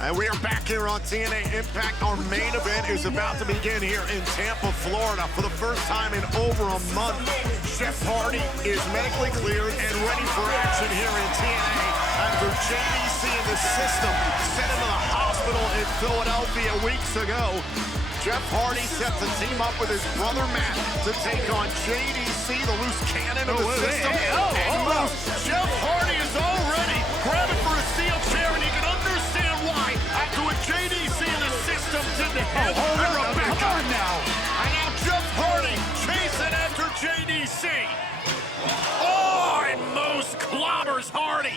And we are back here on TNA Impact. Our main event is about to begin here in Tampa, Florida. For the first time in over a month, Jeff Hardy is medically cleared and ready for action here in TNA after JDC in the system sent him to the hospital in Philadelphia weeks ago. Jeff Hardy set the team up with his brother Matt to take on JDC, the loose cannon of the system. Jeff Hardy is already grabbing for a steel chair, and you can understand why after what JDC in the system did to him and Rebecca. Come on now. And now Jeff Hardy chasing after JDC. Oh, and Moose clobbers Hardy.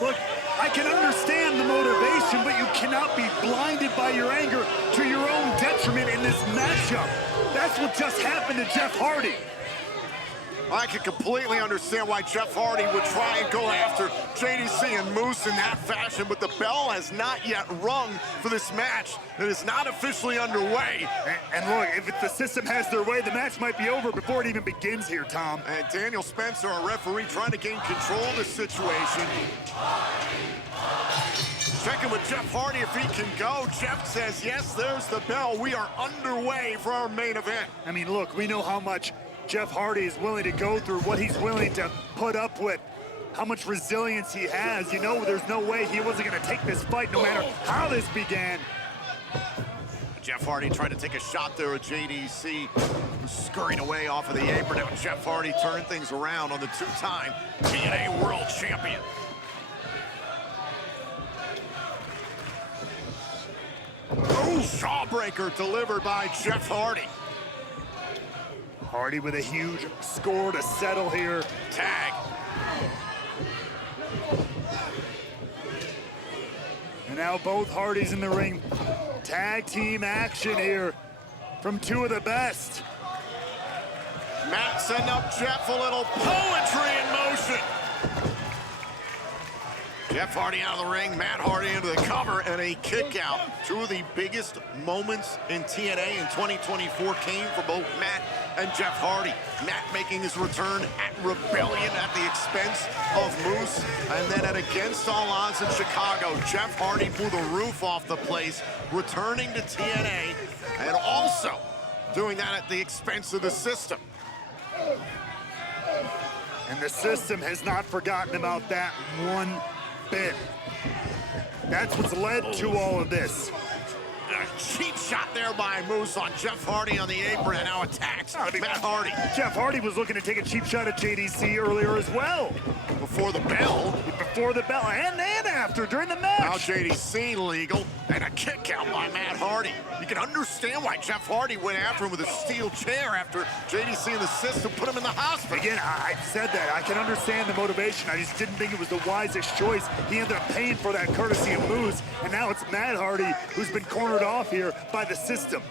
Look, I can understand the motivation, but you cannot be blinded by your anger to your own detriment in this matchup. That's what just happened to Jeff Hardy. I can completely understand why Jeff Hardy would try and go after JDC and Moose in that fashion, but the bell has not yet rung for this match. It is not officially underway. And look, if the system has their way, the match might be over before it even begins here, Tom. And Daniel Spencer, our referee, trying to gain control of the situation. Checking with Jeff Hardy if he can go. Jeff says, yes, there's the bell. We are underway for our main event. I mean, look, we know how much Jeff Hardy is willing to go through, what he's willing to put up with, how much resilience he has. You know, there's no way he wasn't going to take this fight no matter how this began. Jeff Hardy tried to take a shot there at JDC, who's scurrying away off of the apron. Now Jeff Hardy turned things around on the two-time TNA World Champion. Oh, jawbreaker delivered by Jeff Hardy. Hardy with a huge score to settle here. Tag. And now both Hardys in the ring. Tag team action here from two of the best. Matt setting up Jeff, a little poetry in motion. Jeff Hardy out of the ring, Matt Hardy into the cover, and a kick out. Two of the biggest moments in TNA in 2024 came for both Matt and Jeff Hardy. Matt making his return at Rebellion at the expense of Moose, and then at Against All Odds in Chicago, Jeff Hardy blew the roof off the place, returning to TNA, and also doing that at the expense of the system. And the system has not forgotten about that one bit. That's what's led to all of this. A cheap shot there by Moose on Jeff Hardy on the apron, and now attacks Matt Hardy. Jeff Hardy was looking to take a cheap shot at JDC earlier as well. Before the bell. Before the bell, and after, during the match. Now JDC legal, and a kick out by Matt Hardy. You can understand why Jeff Hardy went after him with a steel chair after JDC in the system put him in the hospital. Again, I said that. I can understand the motivation. I just didn't think it was the wisest choice. He ended up paying for that courtesy of Moose, and now it's Matt Hardy who's been cornered off here by the system.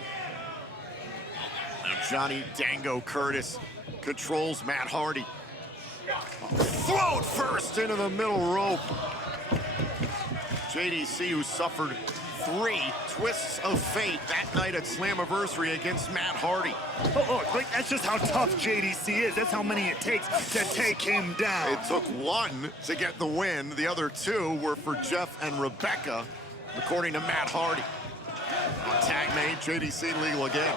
Now Johnny Dango Curtis controls Matt Hardy. Float first into the middle rope. JDC, who suffered 3 twists of fate that night at Slammiversary against Matt Hardy. Oh, look, that's just how tough JDC is. That's how many it takes to take him down. It took 1 to get the win. The other 2 were for Jeff and Rebecca, according to Matt Hardy. Tag made, JDC legal again.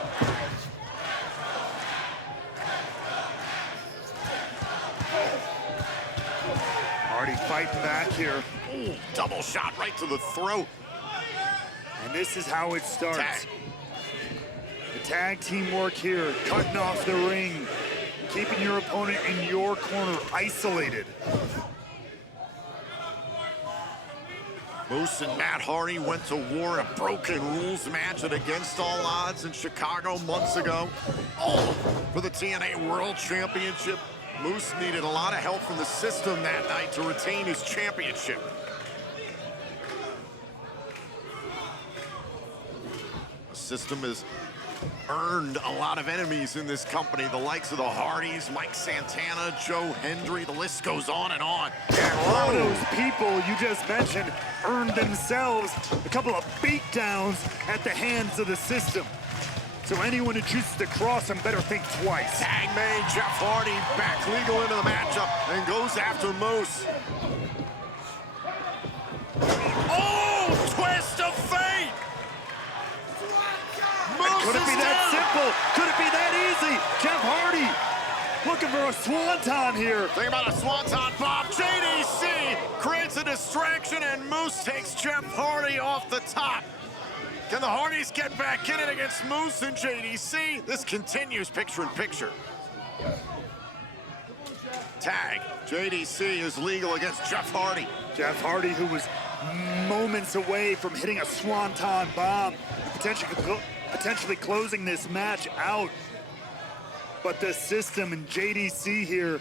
Hardy fighting back here. Ooh, double shot right to the throat. And this is how it starts. Tag. The tag team work here, cutting off the ring, keeping your opponent in your corner isolated. Moose and Matt Hardy went to war in a broken rules match at Against All Odds in Chicago months ago. All for the TNA World Championship. Moose needed a lot of help from the system that night to retain his championship. The system has earned a lot of enemies in this company. The likes of the Hardys, Mike Santana, Joe Hendry, the list goes on and on. And a lot of those people you just mentioned earned themselves a couple of beatdowns at the hands of the system. So anyone who chooses to cross him better think twice. Tag made, Jeff Hardy back legal into the matchup and goes after Moose. Oh, twist for a swanton here. Think about a swanton bomb. JDC creates a distraction, and Moose takes Jeff Hardy off the top. Can the Hardys get back in it against Moose and JDC? This continues picture in picture. Tag. JDC is legal against Jeff Hardy. Jeff Hardy, who was moments away from hitting a swanton bomb, potentially closing this match out. But the system and JDC here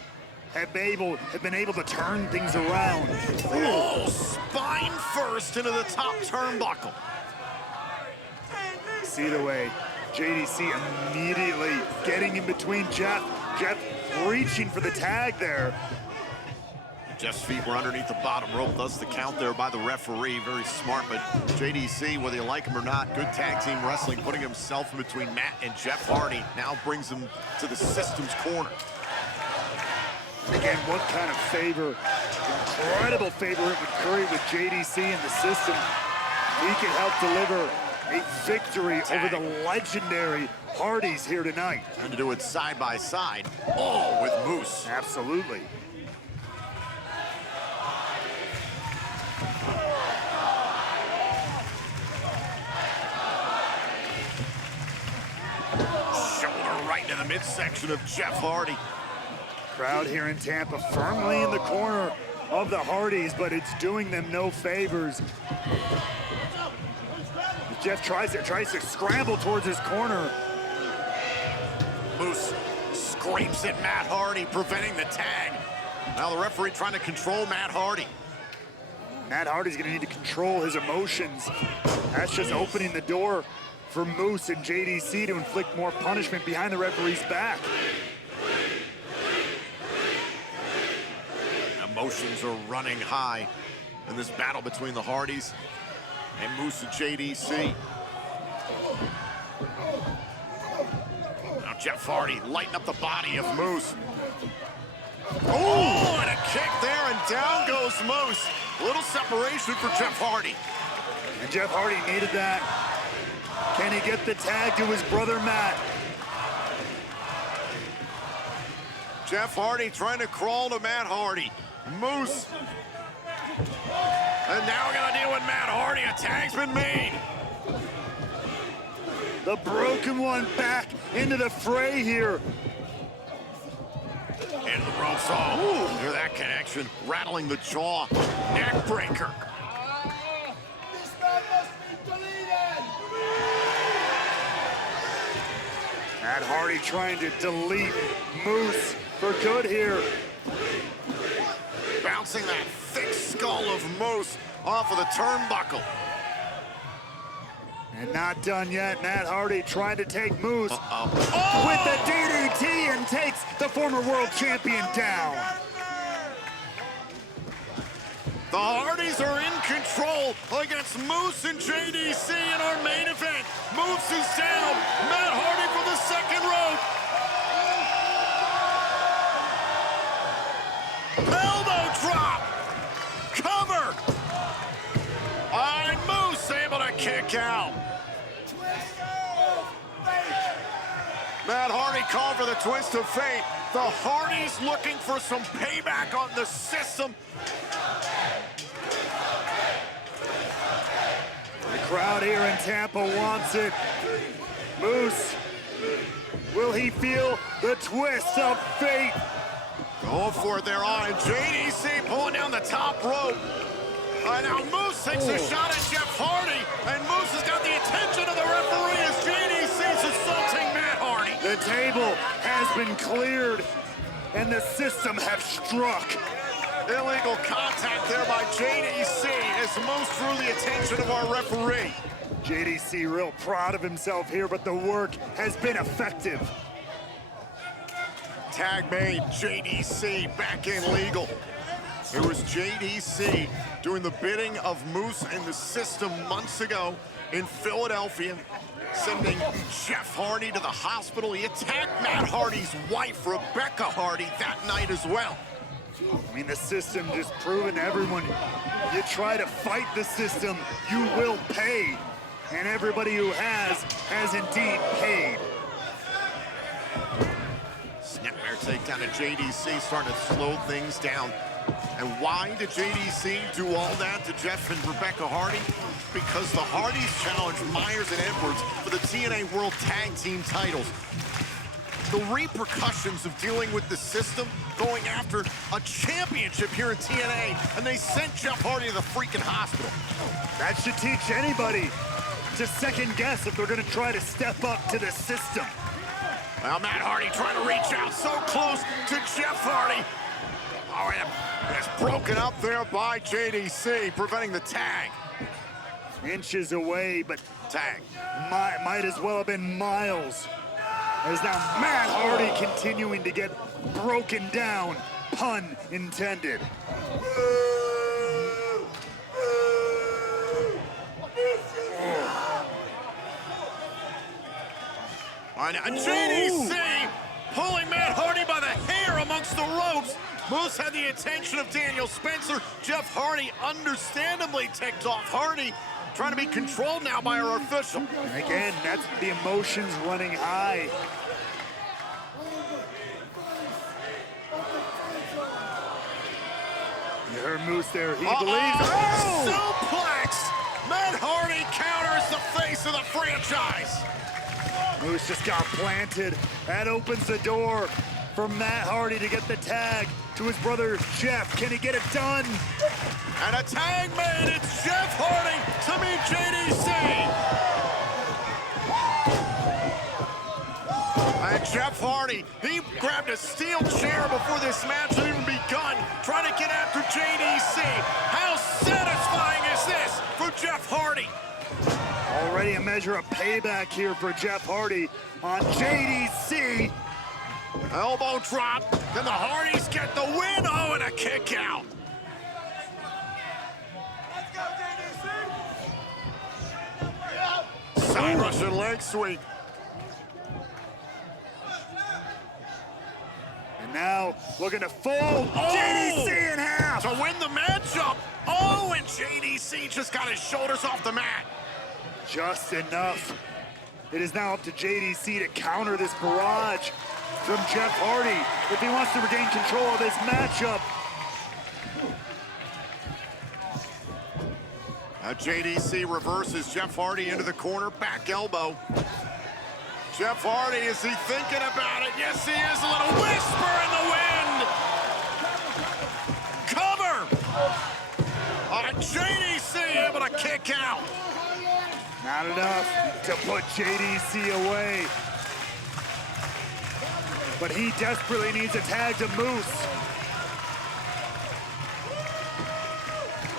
have been able to turn things around. Oh, spine first into the top turnbuckle. See the way JDC immediately getting in between Jeff. Jeff reaching for the tag there. Jeff's feet were underneath the bottom rope, thus the count there by the referee. Very smart, but JDC, whether you like him or not, good tag team wrestling, putting himself in between Matt and Jeff Hardy, now brings him to the system's corner. Again, what kind of favor, incredible favor it would curry with JDC and the system. He can help deliver a victory over the legendary Hardys here tonight. And to do it side by side, all with Moose. Absolutely. Shoulder right into the midsection of Jeff Hardy. Crowd here in Tampa firmly in the corner of the Hardys, but it's doing them no favors. Jeff tries to scramble towards his corner. Moose scrapes at Matt Hardy, preventing the tag. Now the referee trying to control Matt Hardy. Matt Hardy's gonna need to control his emotions. That's just opening the door for Moose and JDC to inflict more punishment behind the referee's back. Emotions are running high in this battle between the Hardys and Moose and JDC. Now Jeff Hardy lighting up the body of Moose. Oh, and a kick there, and down goes Moose. A little separation for Jeff Hardy. And Jeff Hardy needed that. Can he get the tag to his brother Matt? Jeff Hardy trying to crawl to Matt Hardy. Moose. And now we're gonna deal with Matt Hardy. A tag's been made. The broken one back into the fray here. Into the ropes. Oh, hear that connection. Rattling the jaw. Neck breaker. This man must be deleted! Matt Hardy trying to delete Moose for good here. Bouncing that thick skull of Moose off of the turnbuckle. And not done yet. Matt Hardy trying to take Moose Oh! with the DDT and takes the former world champion down. The Hardys are in control against Moose and JDC in our main event. Moose is down. Matt Hardy for the second rope. Elbow drop. Cover. And Moose able to kick out. Matt Hardy called for the twist of fate. The Hardys looking for some payback on the system. The crowd here in Tampa wants it. Moose, will he feel the twist of fate? Going for it there on JDC pulling down the top rope. Now Moose takes a shot at Jeff Hardy, and Moose has got the attention of the referee as JDC's assaulting Matt Hardy. The table has been cleared, and the system have struck. Illegal contact there by JDC as Moose drew the attention of our referee. JDC real proud of himself here, but the work has been effective. Tag made, JDC back in legal. It was JDC doing the bidding of Moose and the system months ago in Philadelphia, sending Jeff Hardy to the hospital. He attacked Matt Hardy's wife, Rebecca Hardy, that night as well. I mean, the system just proving to everyone, you try to fight the system, you will pay. And everybody who has indeed paid. Nightmare takedown to JDC, starting to slow things down. And why did JDC do all that to Jeff and Rebecca Hardy? Because the Hardys challenged Myers and Edwards for the TNA World Tag Team titles. The repercussions of dealing with the system, going after a championship here in TNA, and they sent Jeff Hardy to the freaking hospital. That should teach anybody to second guess if they're gonna try to step up to the system. Well, Matt Hardy trying to reach out so close to Jeff Hardy. Oh, and it's broken up there by JDC, preventing the tag. Inches away, but Tag. might as well have been miles. As now Matt Hardy continuing to get broken down, pun intended. And JDC pulling Matt Hardy by the hair amongst the ropes. Moose had the attention of Daniel Spencer. Jeff Hardy understandably ticked off. Hardy trying to be controlled now by our official. Again, that's the emotions running high. You heard Moose there. He believes. Oh! Suplex! Matt Hardy counters the face of the franchise. Moose just got planted. That opens the door for Matt Hardy to get the tag to his brother Jeff. Can he get it done? And a tag made. It's Jeff Hardy to meet JDC. And Jeff Hardy, he grabbed a steel chair before this match had even begun, trying to get after JDC. How satisfying is this for Jeff Hardy? Already a measure of payback here for Jeff Hardy on JDC. Elbow drop. Then the Hardys get the win. Oh, and a kick out. Let's go, JDC! Side Russian leg sweep. And now looking to fold JDC in half. To win the matchup. Oh, and JDC just got his shoulders off the mat. Just enough. It is now up to JDC to counter this barrage from Jeff Hardy if he wants to regain control of this matchup. JDC reverses Jeff Hardy into the corner, back elbow. Jeff Hardy, is he thinking about it? Yes, he is. A little whisper in the wind. Cover. JDC able to kick out. Not enough to put JDC away. But he desperately needs a tag to Moose.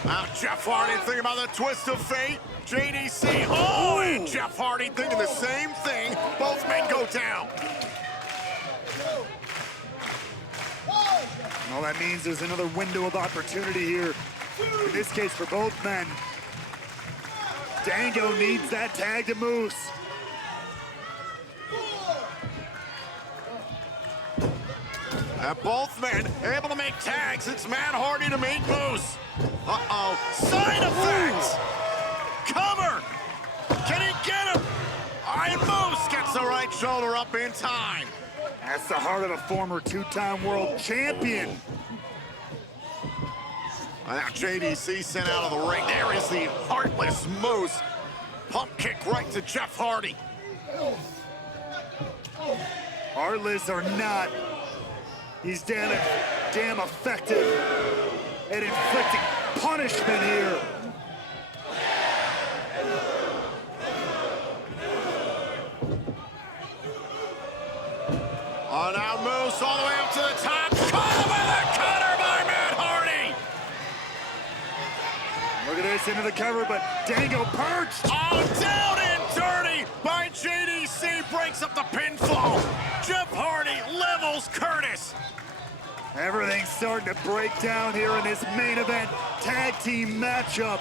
Now Jeff Hardy thinking about the twist of fate. JDC, oh, and Jeff Hardy thinking the same thing. Both men go down. All that means there's another window of opportunity here. In this case, for both men. Dango needs that tag to Moose. Both men able to make tags. It's Matt Hardy to meet Moose. Uh-oh. Side effects. Cover. Can he get him? And Moose gets the right shoulder up in time. That's the heart of a former two-time world champion. Now JDC sent out of the ring. There is the heartless Moose. Pump kick right to Jeff Hardy. Heartless or not, he's damn effective at inflicting punishment here. Oh, now Moose all the way up to the top. Caught by the cutter by Matt Hardy. Look at this, into the cover, but Dango perched. Oh, down and dirty by JDC. Breaks up the pinfall. Jeff Hardy levels Curtis. Everything's starting to break down here in this main event tag team matchup.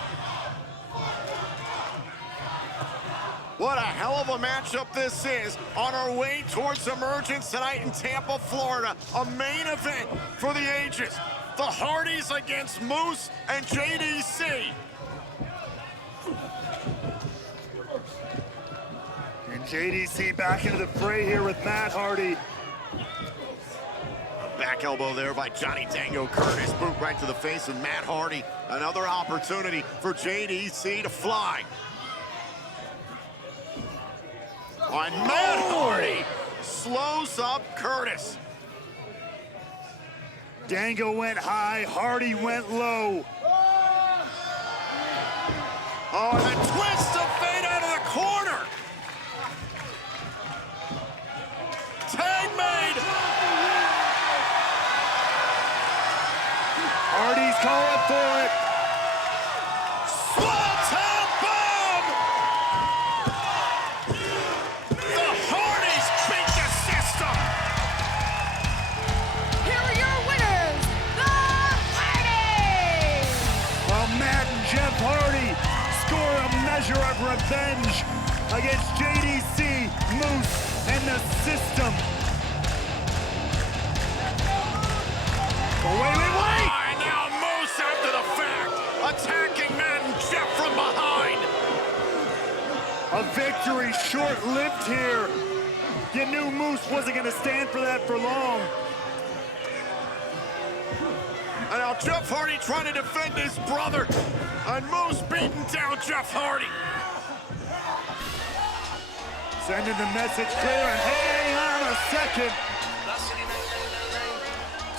What a hell of a matchup this is. On our way towards emergence tonight in Tampa, Florida. A main event for the ages. The Hardys against Moose and JDC. And JDC back into the fray here with Matt Hardy. back elbow there by Johnny Dango Curtis. Boot right to the face of Matt Hardy. Another opportunity for JDC to fly. And Matt Hardy slows up Curtis. Dango went high, Hardy went low. Oh, and the twist of fate out of the corner. Tag made. Hardy's calling for it. Swanton bomb. The Hardys beat the system. Here are your winners, the Hardys! Well, Matt and Jeff Hardy score a measure of revenge against JDC, Moose, and the system. Oh, wait. And now Moose after the fact, attacking Matt and Jeff from behind. A victory short-lived here. You knew Moose wasn't going to stand for that for long. And now Jeff Hardy trying to defend his brother. And Moose beating down Jeff Hardy. Sending the message clear, and hang on a second.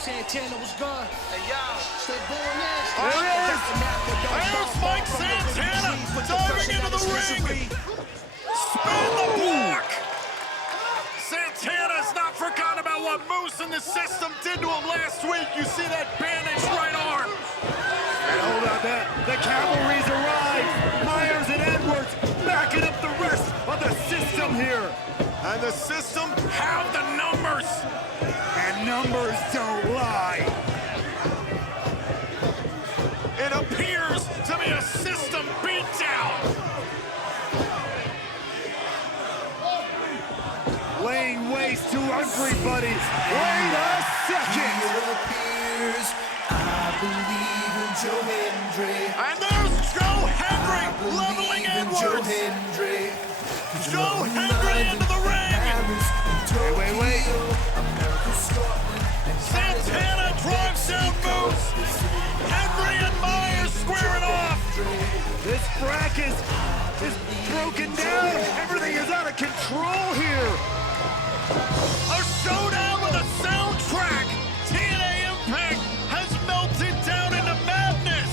Santana was gone. Hey, y'all, stay born in. There it is. There's Mike Santana diving into the ring. Spin the block. Santana's not forgotten about what Moose and the system did to him last week. You see that bandaged right arm. And hold on that. The cavalry's arrived. Myers and Edwards backing up the rest of the system here. And the system have the numbers. And numbers don't lie. It appears to be a system beatdown. Laying waste to everybody. Wait a second. It appears I believe in Joe Hendry. And there's Joe Hendry leveling Joe Edwards. Hendry. Joe Hendry into the ring. Wait. Santana drives down Moose. Hendry and Myers squaring off. This bracket is broken down. Everything is out of control here. A showdown with a soundtrack. TNA iMPACT has melted down into madness.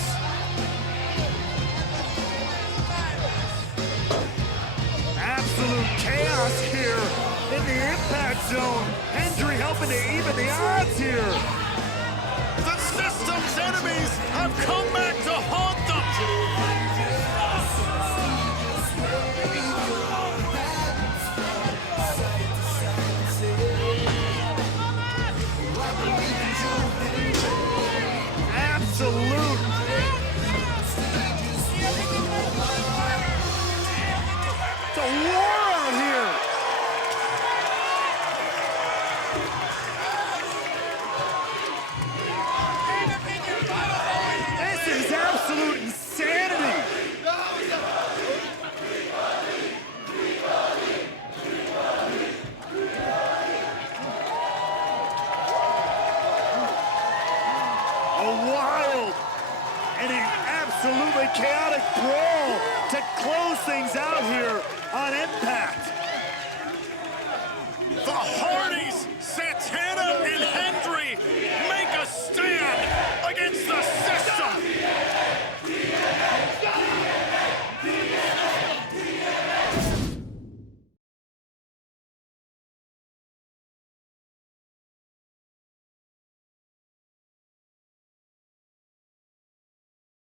Absolute chaos here in the impact zone. Hendry helping to even the odds here. The system's enemies have come back to haunt them. Absolute. It's a war out here. This is absolute insanity. A wild and an absolutely chaotic brawl to close things out here on iMPACT. The Hardys